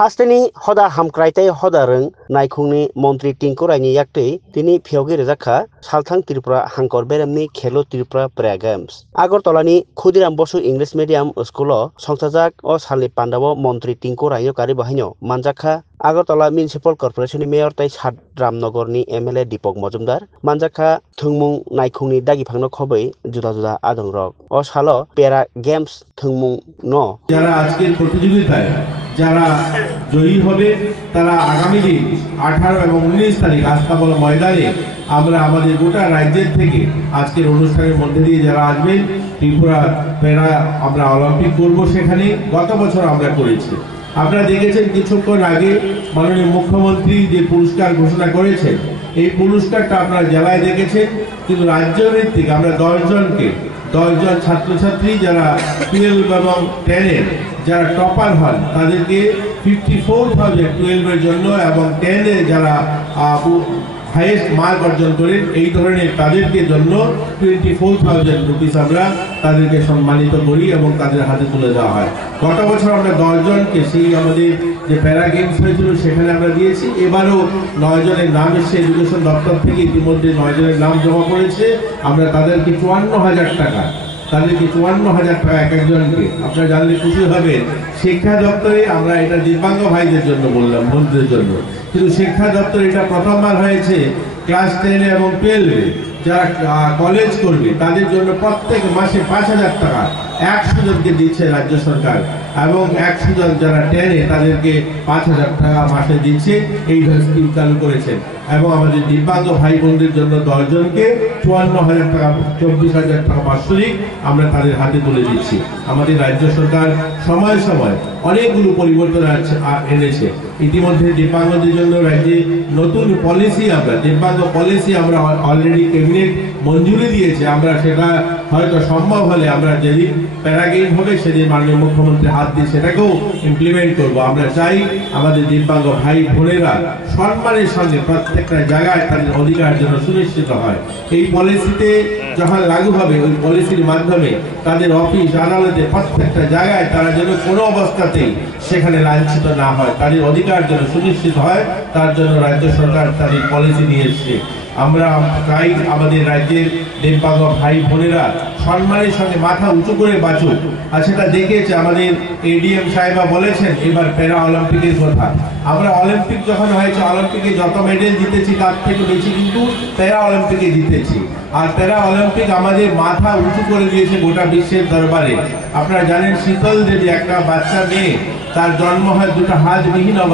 Hasteni hoda hamkraitai hoda rung naikungni Montri Tinku Raini yakti tini phiogi rejaka Salthang Tripura Hangkor Beremni Khelo Tripura Praia Games. Agartolani Khudiram Bosu English Medium School Songsajak o Salni Pandavo Montri Tinku Raino kari bahaino manjakha Agartala Municipal Corporation ni Mayor tai Sadramnagar ni MLA Dipok Mojumdar manjakha thungmung naikungni dagi phangno khobai juda juda adongrok o salo Para Games thungmung no যারা আজকের প্রতিযোগিতায় যারা জয়ী হবে তারা আগামী দিন 18 এবং 19 তারিখ আস্তাবল ময়দানে আমরা আমাদের গোটা রাজ্যের থেকে আজকের অনুষ্ঠানের মধ্যে দিয়ে যারা আসবেন ত্রিপুরা প্যারা আমরা অলিম্পিক করব সেখানে গত বছর আমরা করেছি আপনারা দেখেছেন কিছুক্ষণ আগে মাননীয় মুখ্যমন্ত্রী যে পুরস্কার ঘোষণা করেছেন এই পুরস্কারটা আপনারা জেলায় দেখেছেন কিন্তু রাজ্যের থেকে আমরা 10 জনকে 10 জন ছাত্রছাত্রী যারা 12 এবং 10 এর যারা টপার হন তাদেরকে 54,000 12 এর জন্য এবং 10 এ যারা হাইয়েস্ট মার্ক অর্জন করেন এই ধরনের তাদেরকে জন্য 24,000 রুপিস আমরা তাদেরকে সম্মানিত করি এবং তাদের হাতে তুলে দেওয়া হয় গত বছর আমরা 10 জনকে সেই আমাদের যে প্যারা গেমস হয়েছিল সেখানে আমরা দিয়েছি এবারও 9 জনের নাম এসে এডুকেশন দপ্তর থেকে ইতিমধ্যে 9 জনের নাম জমা করেছে আমরা তাদেরকে 54,000 টাকা তাদেরকে 54,000 টাকা এক একজনকে আপনারা জানলে খুশি হবেন শিক্ষা দপ্তরে আমরা এটা দিব্যাঙ্গ ভাইদের জন্য বললাম বন্ধুদের জন্য কিন্তু শিক্ষা দপ্তরে এটা প্রথমবার হয়েছে ক্লাস 10 এবং 12 যারা কলেজ করবে তাদের জন্য প্রত্যেক মাসে 5,000 টাকা 100 জনকে দিচ্ছে রাজ্য সরকার এবং 100 জন যারা 10 এ তাদেরকে 5,000 টাকা মাসে দিচ্ছে এই স্কিম চালু করেছেন এবং আমাদের দিব্যাঙ্গ ভাই বোনদের জন্য 10 জনকে 54,000 টাকা 24,000 টাকা বাৎসরিক আমরা তাদের হাতে তুলে দিচ্ছি আমাদের রাজ্য সরকার সময় সময় অনেকগুলো পরিবর্তন এনেছে ইতিমধ্যে দিব্যাঙ্গদের জন্য রাজ্যে নতুন পলিসি আমরা দিব্যাঙ্গ পলিসি আমরা অলরেডি ক্যাবিনেট মঞ্জুরি দিয়েছে আমরা সেটা হয়তো সম্ভব হলে আমরা যেদিন প্যারা গেম হবে সেদিন মাননীয় মুখ্যমন্ত্রী হাত দিয়ে সেটাকেও ইমপ্লিমেন্ট করব আমরা চাই আমাদের দিব্যাঙ্গ ভাই বোনেরা সম্মানের সঙ্গে প্রত্যেকটা জায়গায় তাদের অধিকার যেন সুনিশ্চিত হয় এই পলিসিতে যখন লাগু হবে ওই পলিসির মাধ্যমে তাদের অফিস আদালতে প্রত্যেকটা জায়গায় তারা যেন কোনো অবস্থাতেই সেখানে লাঞ্ছিত না হয় তাদের অধিকার যেন সুনিশ্চিত হয় তার জন্য রাজ্য সরকার তাদের পলিসি নিয়ে এসেছে আমরা চাই আমাদের রাজ্যের দিব্যাঙ্গ ভাই বোনেরা সম্মানের সঙ্গে মাথা উঁচু করে বাঁচুক আর সেটা দেখেছে আমাদের এডিএম সাহেবা বলেছেন এবার প্যারা অলিম্পিকের কথা আমরা অলিম্পিক যখন হয়েছে অলিম্পিকে যত মেডেল জিতেছি তার থেকে বেশি কিন্তু প্যারা অলিম্পিকে জিতেছি আর প্যারা অলিম্পিক আমাদের মাথা উঁচু করে দিয়েছে গোটা বিশ্বের দরবারে আপনারা জানেন শীতল দেবী একটা বাচ্চা মেয়ে তার জন্ম হয় দুটো হাতবিহীন অবস্থা